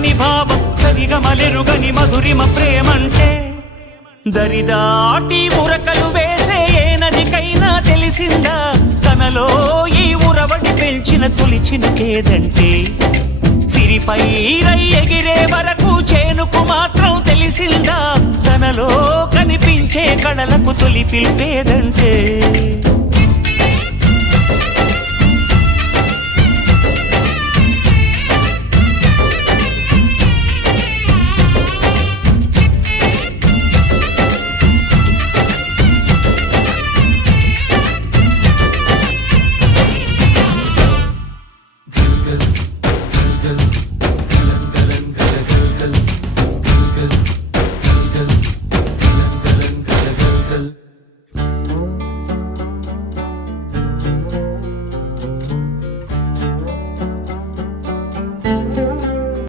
పడని భావం సరిగమలెరుగని మధురిమ ప్రేమంటే దరిదాటి ఉరకలు వేసే ఏ నదికైనా తెలిసిందా తనలో ఈ ఉరవడి పెంచిన తొలిచిన కేదంటే సిరిపై రై ఎగిరే వరకు చేనుకు మాత్రం తెలిసిందా తనలో కనిపించే కళలకు తొలి పిలిపేదంటే